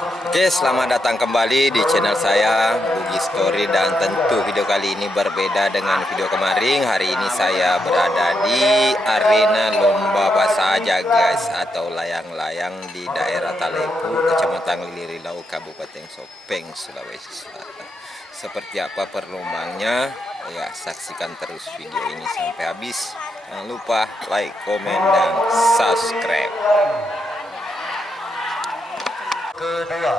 Oke, selamat datang kembali di channel saya Bugi Story, dan tentu video kali ini berbeda dengan video kemarin. Hari ini saya berada di arena lomba pasaja guys, atau layang-layang di daerah Talepu, Kecamatan Lililau, Kabupaten Sopeng, Sulawesi Selatan. Seperti apa perlombanya? Ya, saksikan terus video ini sampai habis. Jangan lupa like, komen, dan subscribe. Kedua,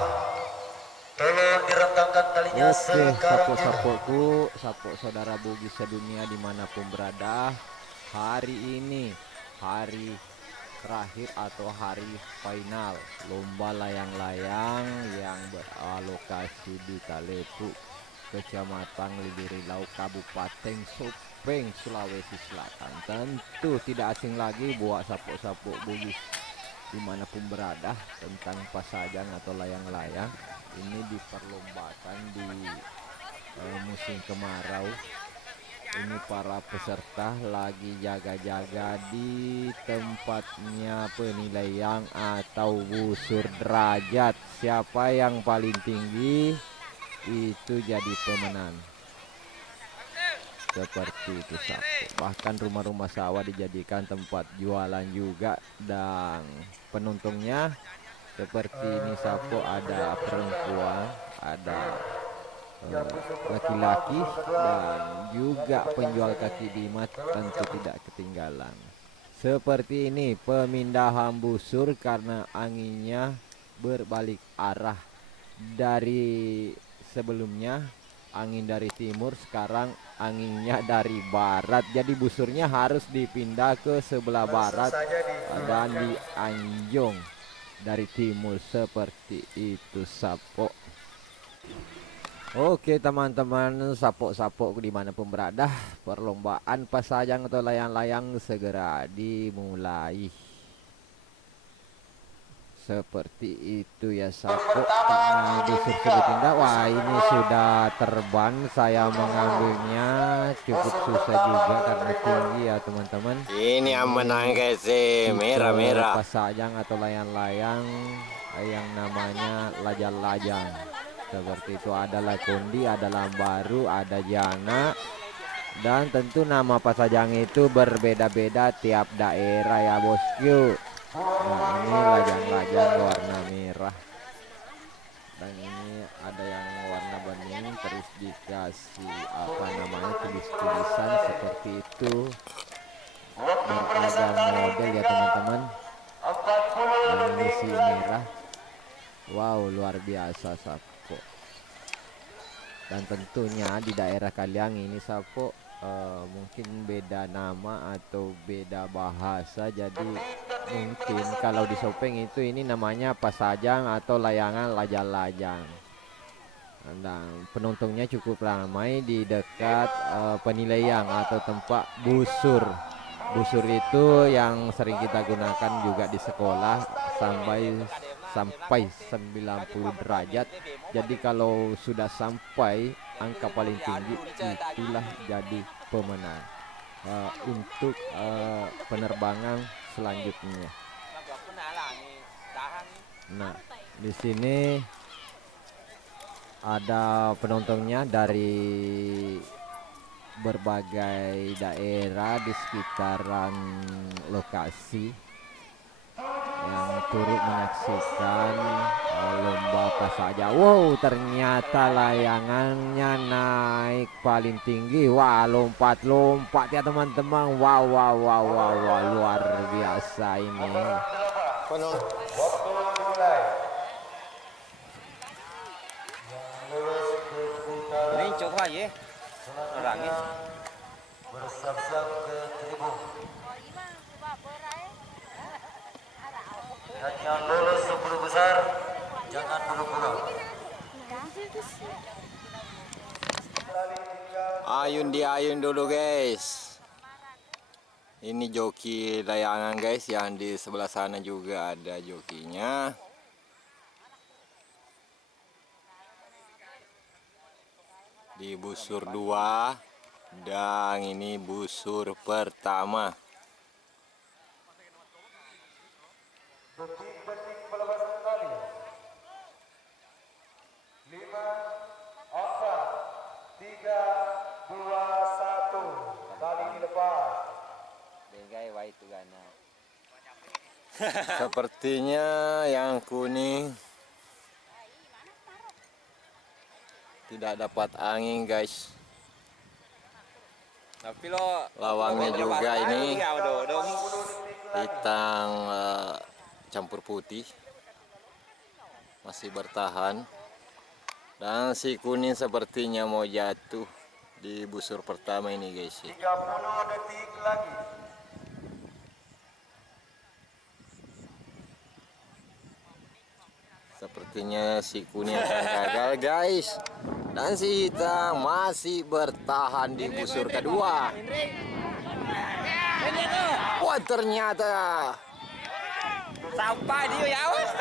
tolong direntangkan talinya Oke, sekarang juga. sapok-sapokku, sapok saudara Bugi sedunia dimanapun berada. Hari ini hari terakhir atau hari final lomba layang-layang yang beralokasi di Talepu, Kecamatan Lililau, Kabupaten Sopeng, Sulawesi Selatan. Tentu tidak asing lagi buat sapok-sapok Bugis dimanapun berada tentang pasajang atau layang-layang. Ini diperlombakan di musim kemarau. Ini para peserta lagi jaga-jaga di tempatnya penilaian atau busur derajat. Siapa yang paling tinggi itu jadi pemenang. Seperti itu sapu. Bahkan rumah-rumah sawah dijadikan tempat jualan juga, dan penuntunnya seperti ini sapu, ada perempuan, ada laki-laki, dan juga penjual kaki lima tentu tidak ketinggalan. Seperti ini pemindahan busur karena anginnya berbalik arah. Dari sebelumnya angin dari timur, sekarang anginnya dari barat, jadi busurnya harus dipindah ke sebelah barat dan dianjong dari timur. Seperti itu sapok. Oke teman-teman, sapok-sapok dimanapun berada, perlombaan pasajang atau layang-layang segera dimulai. Seperti itu ya sapok. Karena busur sudah pindah, wah ini sudah terbang. Saya mengambilnya cukup susah juga karena tinggi ya teman-teman. Ini yang menang guys, Tipe merah-merah. pasajang atau layang-layang yang namanya lajang-lajang. Seperti itu, ada lakondi, ada lambaru, ada jana, dan tentu nama pasajang itu berbeda-beda tiap daerah ya bosku. Nah ini lajang-lajang warna merah, dan ini ada yang warna bening, terus dikasih apa namanya tulis-tulisan seperti itu, beragam model ya teman-teman. Dan ini si merah, wow luar biasa sapo. Dan tentunya di daerah kalian ini sapo mungkin beda nama atau beda bahasa, jadi mungkin kalau di Sopeng itu ini namanya pasajang atau layangan lajang-lajang. Dan penontonnya cukup ramai di dekat penilaian atau tempat busur. Busur itu yang sering kita gunakan juga di sekolah sampai 90 derajat. Jadi kalau sudah sampai angka paling tinggi, itulah jadi pemenang untuk penerbangan selanjutnya. Nah, di sini ada penontonnya dari berbagai daerah di sekitaran lokasi yang turut menyaksikan lomba pasaja. Wow, ternyata layangannya naik paling tinggi. Wah, lompat-lompat ya teman-teman. Wow, wow, wow, wow, wow, luar biasa ini. Waktu dimulai. Yang lulus ke putaran Ini coba ya, selanjutnya bersiap-siap ke tribun. Dan yang lulus 10 besar jangan dulu pulang. ayun di ayun dulu guys. Ini joki layangan guys, yang di sebelah sana juga ada jokinya. Di busur 2, dan ini busur pertama. Detik-detik pelepasan tali. Sepertinya yang kuning tidak dapat angin, guys. Tapi lo Lawangnya juga ini ya udah. hitam campur putih, masih bertahan. Dan si kuning sepertinya mau jatuh di busur pertama ini, guys. 30 detik lagi. Sepertinya si kuning akan gagal, guys. Dan si hitam masih bertahan di busur kedua. Wah, ternyata Sampai dia ya awas.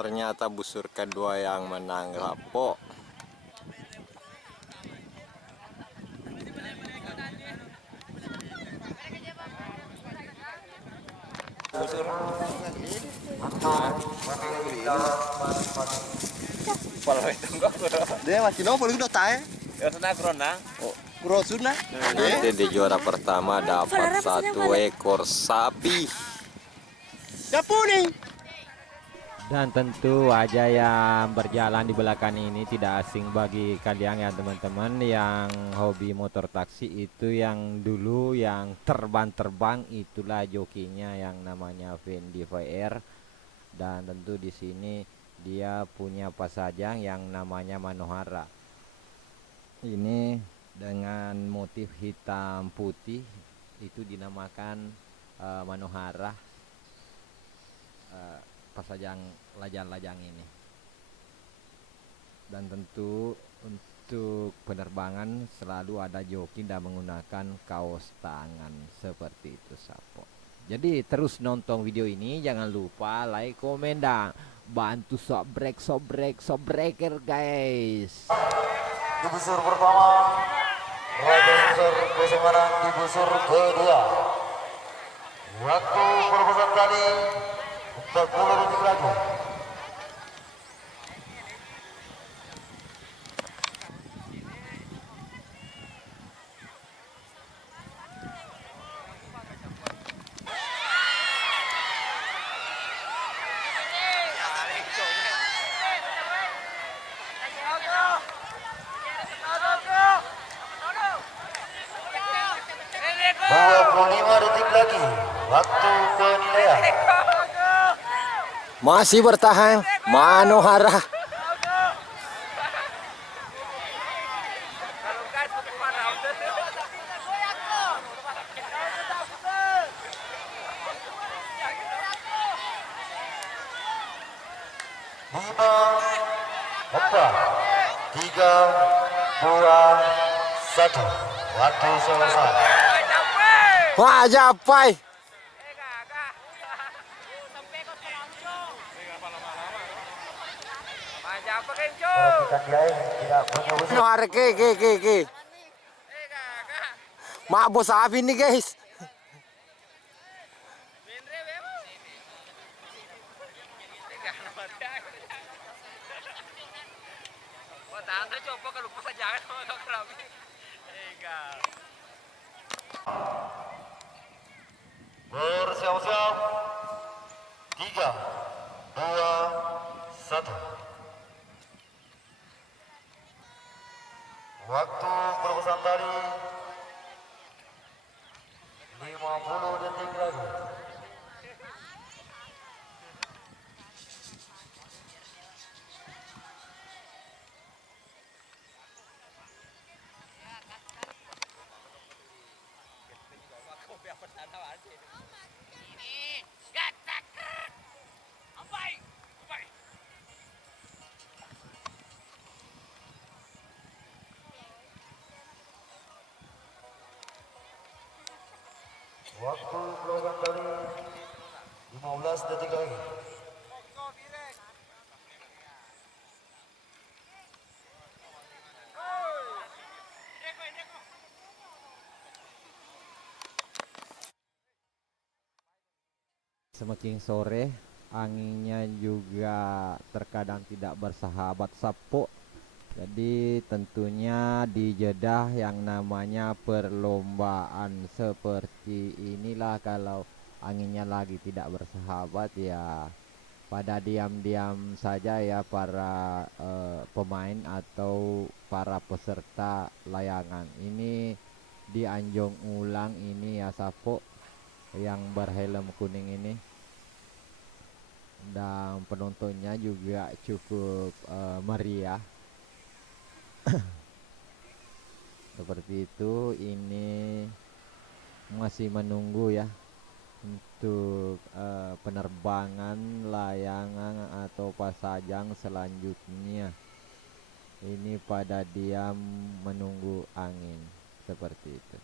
ternyata busur kedua yang menang, Lapo. Dia masih nopo lu udah tae. Ya senang corona. Oh, kuro sunah. Nanti di juara pertama dapat 1 ekor sapi. Japuni. Dan tentu wajah yang berjalan di belakang ini tidak asing bagi kalian ya teman-teman yang hobi motor taksi. Itu yang dulu yang terbang-terbang, itulah jokinya yang namanya Fendi VR. Dan tentu di sini dia punya pasajang yang namanya Manohara. Ini dengan motif hitam putih, itu dinamakan Manohara. Pasajang lajang-lajang ini. Dan tentu untuk penerbangan selalu ada joki dan menggunakan kaos tangan seperti itu, Sapo. Jadi terus nonton video ini, jangan lupa like, komen, dan bantu sobreker guys. Di busur pertama, Raja Busur Kusumanan di busur kedua. Waktu perbuatan tadi 40 detik lagi. Lima detik lagi waktu penilaian. Masih bertahan Manohara. Lima, empat, tiga, dua, satu. Waktu selesai. Wah, Japai. Perhatikan dia tidak punya busur. Manohara ke. Mak bos sapi nih, guys. Bersiap-siap. 3, 2, 1. Waktu perpesan tadi 50 detik lagi. Waktu melakukan kali 15 detik lagi. Semakin sore anginnya juga terkadang tidak bersahabat Sapo. Jadi tentunya di Jeddah yang namanya perlombaan seperti inilah, kalau anginnya lagi tidak bersahabat ya pada diam-diam saja ya para pemain atau para peserta layangan. Ini di Anjong Ulang ini ya Sapo, yang berhelm kuning ini, dan penontonnya juga cukup meriah. Seperti itu. Ini masih menunggu ya untuk penerbangan layangan atau pasajang selanjutnya. Ini pada diam menunggu angin seperti itu.